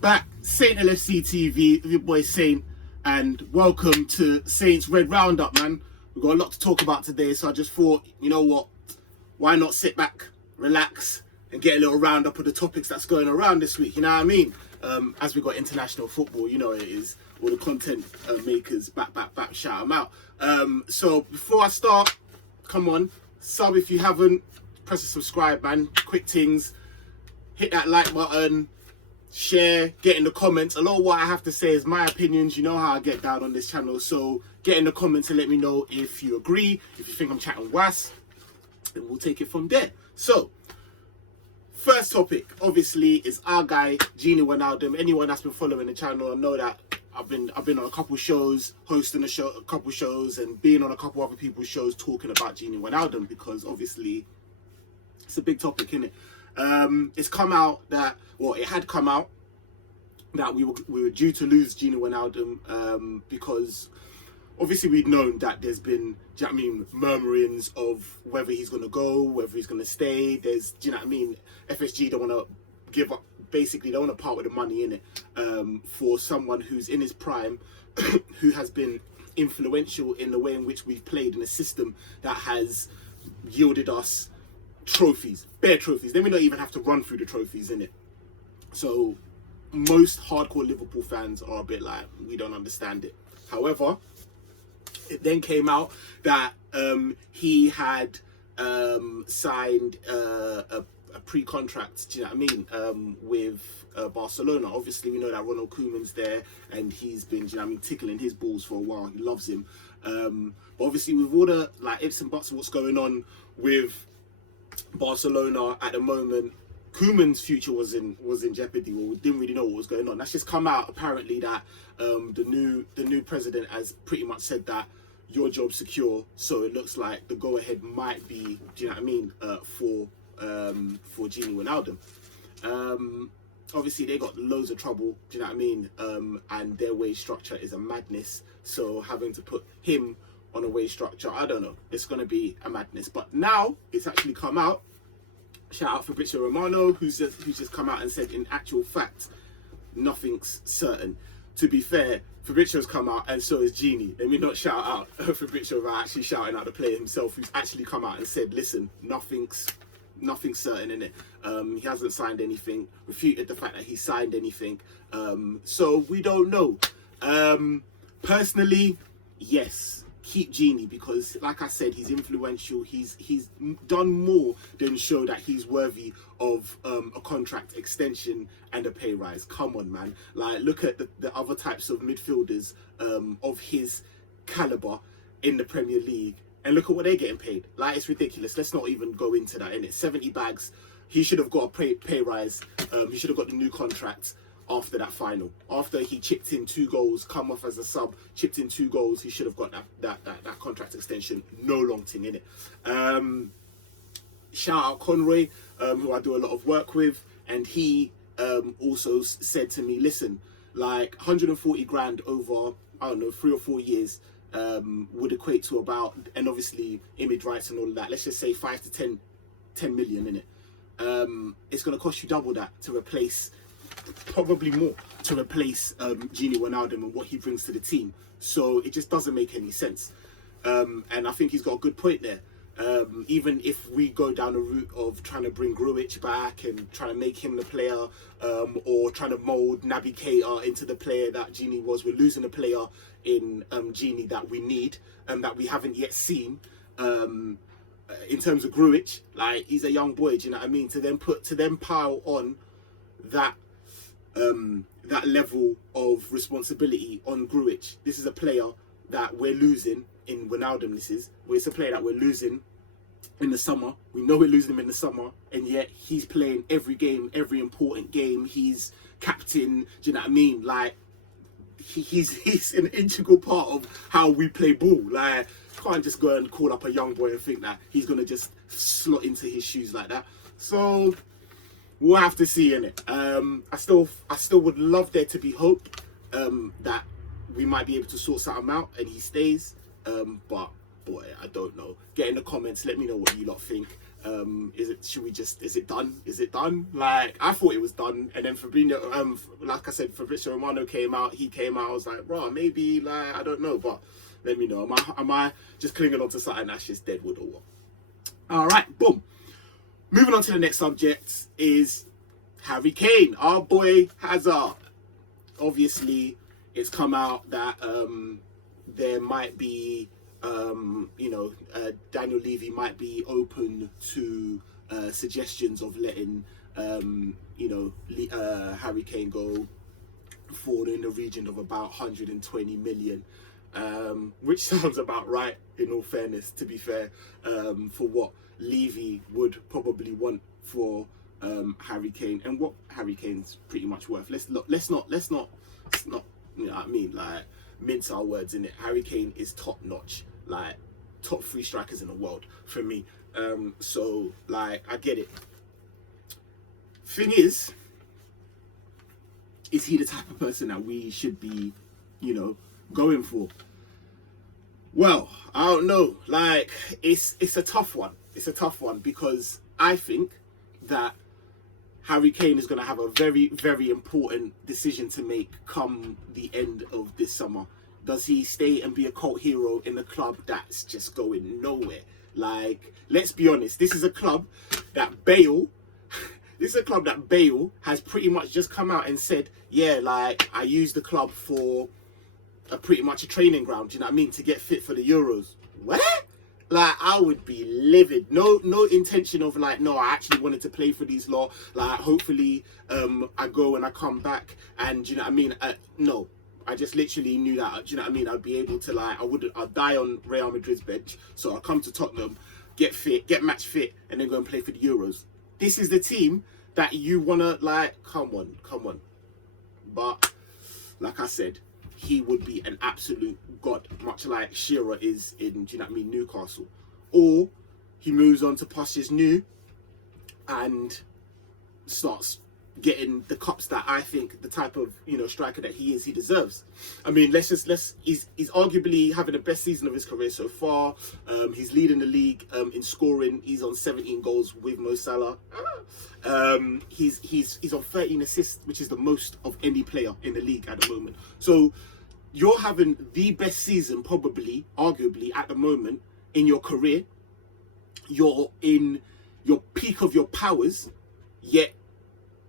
back, Saint LFCTV, your boy Saint, and welcome to Saint's Red Roundup, man. We've got a lot to talk about today, so I just thought, you know what, why not sit back, relax, and get a little roundup of the topics that's going around this week, you know what I mean? As we got international football, you know it is, all the content makers, back, shout them out. So before I start, come on, sub if you haven't, press the subscribe, man, quick things, hit that like button, share, get in the comments. A lot of what I have to say is my opinions. You know how I get down on this channel, so get in the comments and let me know if you agree, if you think I'm chatting was, and we'll take it from there. So first topic obviously is our guy Gini Wijnaldum. Anyone that's been following the channel, I know that I've been on a couple shows, hosting a couple shows, and being on a couple other people's shows talking about Gini Wijnaldum, because obviously it's a big topic, isn't it? It's come out that, well, it had come out that we were due to lose Gini Wijnaldum because obviously we'd known that there's been, do you know what I mean, murmurings of whether he's going to go, whether he's going to stay. There's, do you know what I mean, FSG don't want to give up, basically they don't want to part with the money in it for someone who's in his prime, who has been influential in the way in which we've played in a system that has yielded us trophies, bare trophies. Then we don't even have to run through the trophies in it. So most hardcore Liverpool fans are a bit like, we don't understand it. However, it then came out that he had signed a pre-contract, do you know what I mean, with Barcelona. Obviously we know that Ronald Koeman's there and he's been, do you know what I mean, tickling his balls for a while. He loves him, but obviously with all the like ifs and buts of what's going on with Barcelona at the moment, Koeman's future was in jeopardy. Well, we didn't really know what was going on. That's just come out apparently that the new president has pretty much said that your job's secure. So it looks like the go ahead might be, do you know what I mean, for Gini Wijnaldum. Obviously they got loads of trouble, do you know what I mean, and their wage structure is a madness. So having to put him on a wage structure, I don't know, it's going to be a madness. But now it's actually come out, shout out Fabrizio Romano, who's just come out and said in actual fact nothing's certain. To be fair, Fabrizio's come out and so is Gini. Let me not shout out Fabrizio without actually shouting out the player himself, who's actually come out and said, listen, nothing's certain in it. He hasn't signed anything, refuted the fact that he signed anything, so we don't know. Personally, yes, keep Gini, because like I said, he's influential. He's done more than show that he's worthy of a contract extension and a pay rise. Come on, man. Like, look at the other types of midfielders of his caliber in the Premier League, and look at what they're getting paid. Like, it's ridiculous. Let's not even go into that, innit? 70 bags. He should have got a pay rise. He should have got the new contract after that final. After he chipped in 2 goals, come off as a sub, chipped in 2 goals, he should have got that contract extension. No long thing in it. Shout out Conroy, who I do a lot of work with, and he also said to me, listen, like 140 grand over, I don't know, 3 or 4 years would equate to about, and obviously image rights and all of that, let's just say 5 to 10 million in it. It's going to cost you double that to replace, probably more, to replace Gini Wijnaldum and what he brings to the team. So it just doesn't make any sense, and I think he's got a good point there. Even if we go down the route of trying to bring Grujic back and trying to make him the player, or trying to mould Naby Keita into the player that Gini was, we're losing a player in Gini that we need and that we haven't yet seen. In terms of Grujic, like, he's a young boy, do you know what I mean? To then pile on that that level of responsibility on Grujic. This is a player that we're losing in Wijnaldum. It's a player that we're losing in the summer. We know we're losing him in the summer, and yet he's playing every game, every important game. He's captain, do you know what I mean? Like, he's an integral part of how we play ball. Like, can't just go and call up a young boy and think that he's gonna just slot into his shoes like that. So we'll have to see in it. I still would love there to be hope that we might be able to sort something out and he stays. But boy, I don't know. Get in the comments. Let me know what you lot think. Is it done? Is it done? Like, I thought it was done. And then Fabinho, like I said, Fabrizio Romano came out. I was like, bro, maybe, like, I don't know. But let me know. Am I just clinging on to something that's just deadwood or what? All right, boom. Moving on to the next subject is Harry Kane, our boy Hazard. Obviously, it's come out that there might be, Daniel Levy might be open to suggestions of letting, Harry Kane go for in the region of about 120 million, which sounds about right, in all fairness, to be fair, for what Levy would probably want for Harry Kane and what Harry Kane's pretty much worth. Let's not you know what I mean, like, mince our words in it. Harry Kane is top notch, like top 3 strikers in the world for me. So like, I get it. Thing is he the type of person that we should be, going for? Well, I don't know. Like, it's a tough one. It's a tough one because I think that Harry Kane is going to have a very, very important decision to make come the end of this summer. Does he stay and be a cult hero in a club that's just going nowhere? Like, let's be honest, this is a club that Bale has pretty much just come out and said, yeah, like, I use the club for pretty much a training ground, do you know what I mean, to get fit for the Euros. What? Like, I would be livid. No intention of, like, no, I actually wanted to play for these lot. Like, hopefully, I go and I come back, and do you know what I mean? No, I just literally knew that, do you know what I mean? I'd be able to, like, I'd die on Real Madrid's bench. So I'll come to Tottenham, get fit, get match fit, and then go and play for the Euros. This is the team that you wanna, like, come on. But like I said, he would be an absolute god, much like Shearer is in, do you know what I mean, Newcastle. Or he moves on to pastures new and starts getting the cups that I think the type of, striker that he is, he deserves. I mean, he's arguably having the best season of his career so far. He's leading the league in scoring. He's on 17 goals with Mo Salah. He's on 13 assists, which is the most of any player in the league at the moment. So you're having the best season, probably, arguably, at the moment in your career. You're in your peak of your powers, yet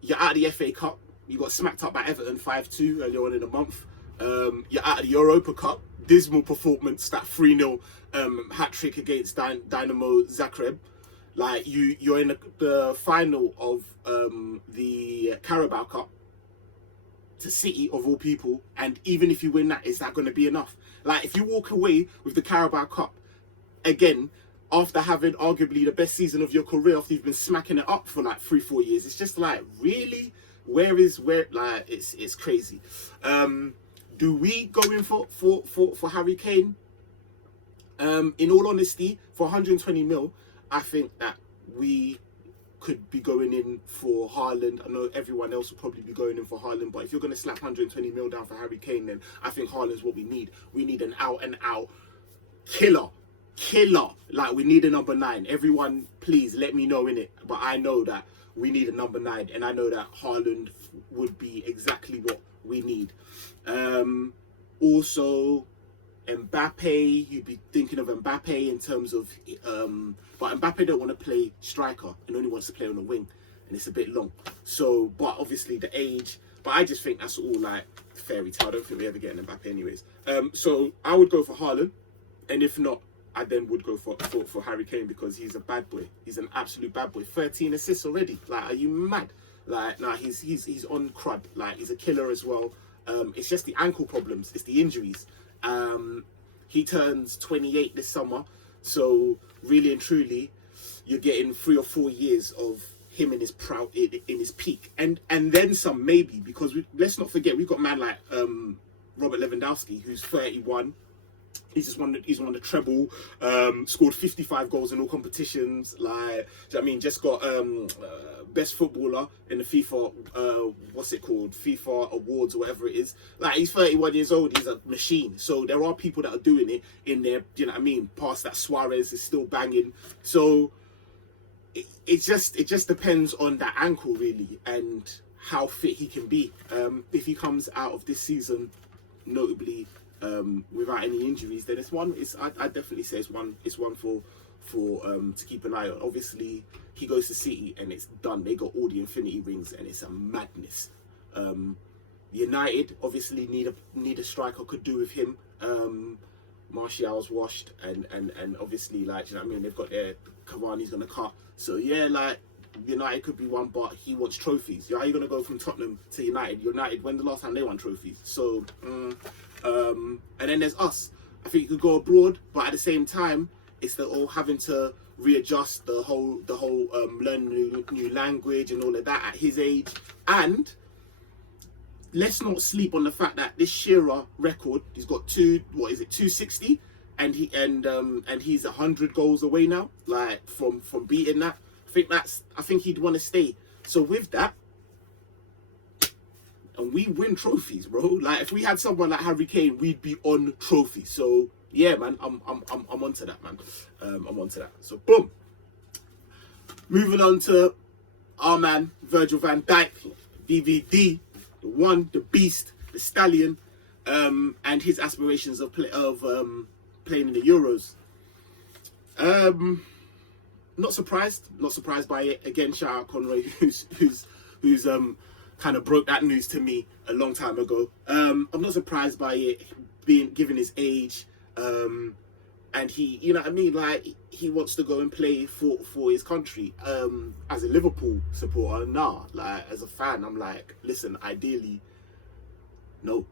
you're out of the FA Cup. You got smacked up by Everton 5-2 earlier on in the month. You're out of the Europa Cup. Dismal performance, that 3-0 hat-trick against Dynamo Zagreb. Like, you're in the final of the Carabao Cup to City, of all people. And even if you win that, is that going to be enough? Like, if you walk away with the Carabao Cup, again, after having arguably the best season of your career, after you've been smacking it up for like 3-4 years, it's just like, really? Where? Like, it's crazy. Do we go in for Harry Kane? In all honesty, for 120 mil, I think that we could be going in for Haaland. I know everyone else will probably be going in for Haaland, but if you're going to slap 120 mil down for Harry Kane, then I think Haaland's what we need. We need an out-and-out killer. Like, we need a number 9. Everyone, please let me know in it. But I know that we need a number 9, and I know that Haaland would be exactly what we need. Also, Mbappe, you'd be thinking of Mbappe in terms of, but Mbappe don't want to play striker and only wants to play on the wing, and it's a bit long. So, but obviously the age, but I just think that's all like fairy tale. I don't think we ever get an Mbappe anyways. So I would go for Haaland, and if not, I then would go for Harry Kane, because he's a bad boy. He's an absolute bad boy. 13 assists already. Like, are you mad? Like, nah, he's on crud. Like, he's a killer as well. It's just the ankle problems. It's the injuries. He turns 28 this summer. So really and truly, you're getting 3 or 4 years of him in his peak, and then some, maybe, because let's not forget, we've got man like Robert Lewandowski, who's 31. He's won the treble, scored 55 goals in all competitions. Like, do you know what I mean? Just got best footballer in the FIFA, what's it called? FIFA awards or whatever it is. Like, he's 31 years old. He's a machine. So there are people that are doing it in there. Do you know what I mean? Past that, Suarez is still banging. So it just depends on that ankle really and how fit he can be. If he comes out of this season, notably without any injuries, then I definitely say it's one for to keep an eye on. Obviously, he goes to City and it's done. They got all the Infinity Rings and it's a madness. United obviously need a striker, could do with him. Martial's washed and obviously, like, you know what I mean, they've got their Cavani's gonna cut. So yeah, like, United could be one, but he wants trophies. How are you gonna go from Tottenham to United? United, when the last time they won trophies? So and then there's us. I think you could go abroad, but at the same time, it's the all having to readjust the whole learn new language and all of that at his age. And let's not sleep on the fact that this Shearer record, he's got 260, and he's 100 goals away now, like from beating that. I think he'd want to stay. So with that, and we win trophies, bro. Like, if we had someone like Harry Kane, we'd be on trophies. So yeah, man, I'm onto that, man. I'm onto that. So boom. Moving on to our man Virgil van Dijk, VVD, the one, the beast, the stallion, and his aspirations of playing in the Euros. Not surprised by it. Again, shout out Conroy, who's kind of broke that news to me a long time ago. I'm not surprised by it, being given his age, and he, you know what I mean, like, he wants to go and play for his country. As a Liverpool supporter, like, as a fan, I'm like, listen, ideally, no.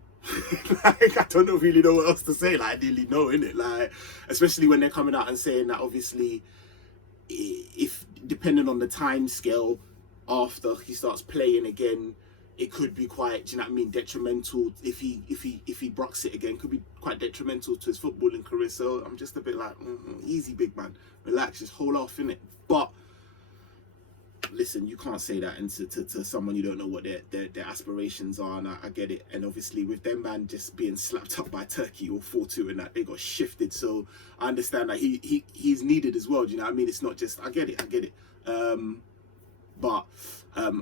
Like, I don't really know what else to say. Like, ideally, no, innit? Like, especially when they're coming out and saying that, obviously, if depending on the time scale after he starts playing again, it could be quite, do you know what I mean, detrimental. If he brocks it again, could be quite detrimental to his footballing career. So I'm just a bit like, easy, big man, relax, just hold off, innit? But listen, you can't say that to someone you don't know what their aspirations are, and I get it. And obviously with them, man, just being slapped up by Turkey or 4-2 and that, they got shifted. So I understand that he's needed as well. Do you know what I mean? It's not just, I get it. But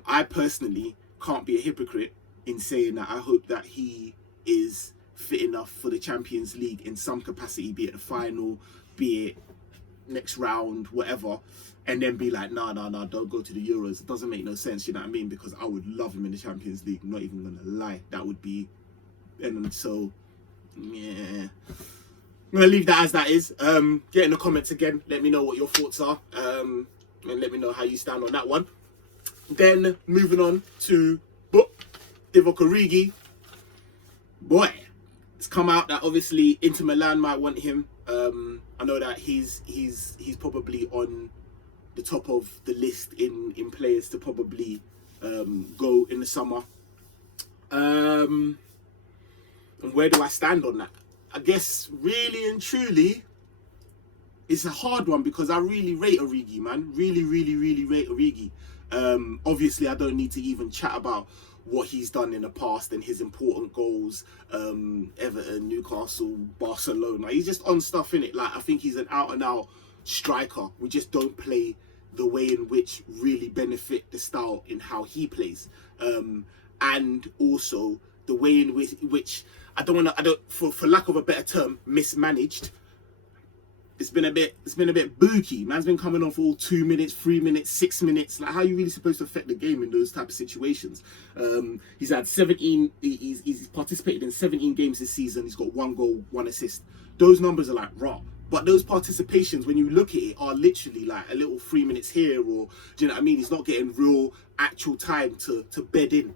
I personally can't be a hypocrite in saying that I hope that he is fit enough for the Champions League in some capacity, be it the final, be it next round, whatever, and then be like, nah, don't go to the Euros. It doesn't make no sense, you know what I mean? Because I would love him in the Champions League, I'm not even gonna lie. That would be, and so, yeah. I'm gonna leave that as that is. Get in the comments again, let me know what your thoughts are, and let me know how you stand on that one. Then moving on to Divock Origi. Boy, it's come out that obviously Inter Milan might want him. I know that he's probably on the top of the list in players to probably go in the summer. And where do I stand on that? I guess really and truly, it's a hard one because I really rate Origi, man. Really rate Origi. Obviously, I don't need to even chat about what he's done in the past and his important goals, Everton, Newcastle, Barcelona. He's just on stuff, innit? Like, I think he's an out-and-out striker. We just don't play the way in which really benefit the style in how he plays. And also the way in which for lack of a better term, mismanaged. It's been a bit booky. Man's been coming off all 2 minutes, 3 minutes, 6 minutes. Like, how are you really supposed to affect the game in those type of situations? He's had 17. He's participated in 17 games this season. He's got 1 goal, 1 assist. Those numbers are like raw. But those participations, when you look at it, are literally like a little 3 minutes here, or do you know what I mean? He's not getting real actual time to bed in.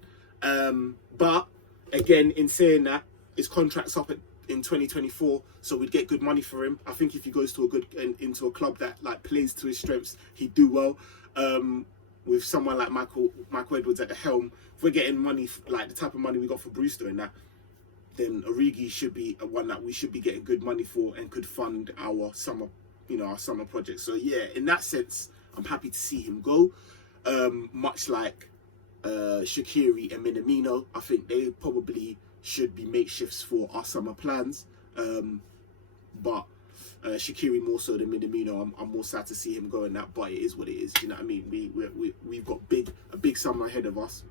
But again, in saying that, his contract's up in 2024, so we'd get good money for him. I think if he goes to into a club that like plays to his strengths, he'd do well. With someone like Michael Edwards at the helm, if we're getting money like the type of money we got for Brewster and that, then Origi should be one that we should be getting good money for and could fund our summer project. So yeah, in that sense, I'm happy to see him go. Much like Shaqiri and Minamino, I think they probably should be makeshifts for our summer plans. But Shaqiri more so than Minamino. I'm more sad to see him go in that, but it is what it is. Do you know what I mean? We've got a big summer ahead of us.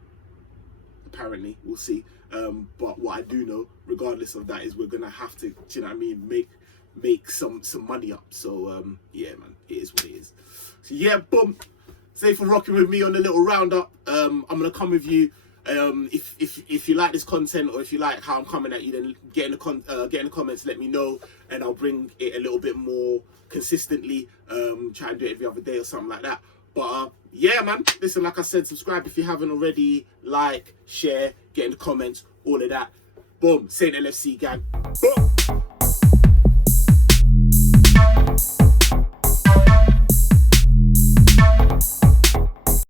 Apparently, we'll see. But what I do know, regardless of that, is we're gonna have to, do you know what I mean, make some money up. So yeah, man, it is what it is. So yeah, boom. Thanks for rocking with me on the little roundup. I'm gonna come with you. If you like this content, or if you like how I'm coming at you, then get in the comments, let me know, and I'll bring it a little bit more consistently. Try and do it every other day or something like that. But yeah, man, listen, like I said, subscribe if you haven't already, like, share, get in the comments, all of that. Boom, Saint LFC gang. Boom.